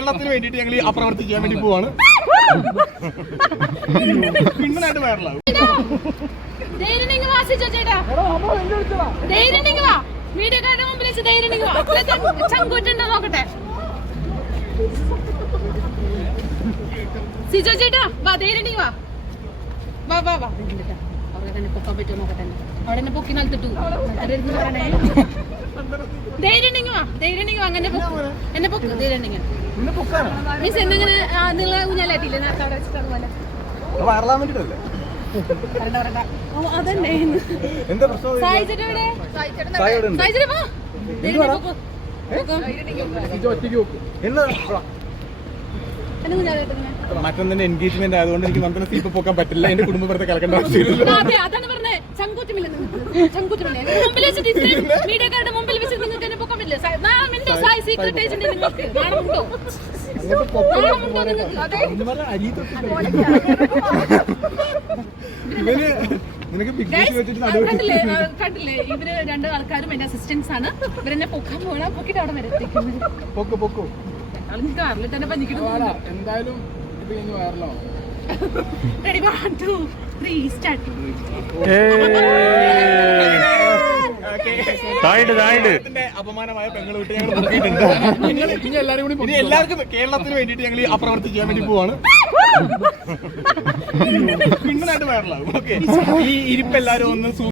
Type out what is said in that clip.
കേരളത്തിന് വേണ്ടിട്ട് ഞങ്ങൾ ഈ അപ്രവർത്തി ചെയ്യാൻ വേണ്ടി പോവാണ്. പിന്നനായിട്ട് വൈറലാകും വീഡിയോക്കാരുടെ മുമ്പിൽ വെച്ച് ധൈര്യം വാ. അത്രയ്ക്ക് ചങ്കൂറ്റുണ്ടോ നോക്കട്ടെ. സിജോ ചേട്ടാ വാ ധൈര്യം വാ. വാ വാ വാ. എന്നിട്ടാ, അവിടെ തന്നെ പൊക്കാൻ പറ്റുമോ നോക്കട്ടെ അവിടെ തന്നെ പൊക്കി ധൈര്യം വാ. ധൈര്യം അങ്ങനെ. എന്നെ പൊക്ക്. ധൈര്യം ഇങ്ങ് മീൻസ് നിങ്ങളെ നേരത്തെ വെച്ചിട്ട് അതുപോലെ. വേണ്ടിട്ടല്ലേ? അതന്നെ. എന്താ പ്രശ്നം? എൻഗേജ്മെന്റ് ആയതുകൊണ്ട് എനിക്ക് നന്ദന സീപ്പ് പോക്കാൻ പറ്റില്ല. എന്റെ കുടുംബം വെറുതെ കലക്കേണ്ട ആവശ്യമില്ല സീക്രട്ട് ഏജന്റ് നിങ്ങൾക്ക് നാണമുണ്ടോ നാണമുണ്ടോ നിങ്ങൾക്ക് കണ്ടില്ലേ? കണ്ടില്ലേ? ഇവർ രണ്ട് ആൾക്കാരും എന്റെ അസിസ്റ്റൻസ് ആണ്. ഇവരെന്നെ പൊക്കാൻ പോണ പൊക്കിട്ട് അവിടെ വരെ എത്തിക്കുന്നത്. പൊക്കോ പൊക്കോ. ആൾ കാറിൽ തന്നെ പഞ്ഞിക്കിട്ട് എന്തായാലും ready one two three start അപമാനമായ പെങ്ങൾ വിട്ട് ഞങ്ങൾ ഇനി എല്ലാവർക്കും കേരളത്തിന് വേണ്ടിയിട്ട് ഞങ്ങൾ ഈ അപ്രവർത്തി ചെയ്യാൻ വേണ്ടി പോവാണ്. ഓക്കെ ഈ ഇരിപ്പ് എല്ലാവരും ഒന്ന്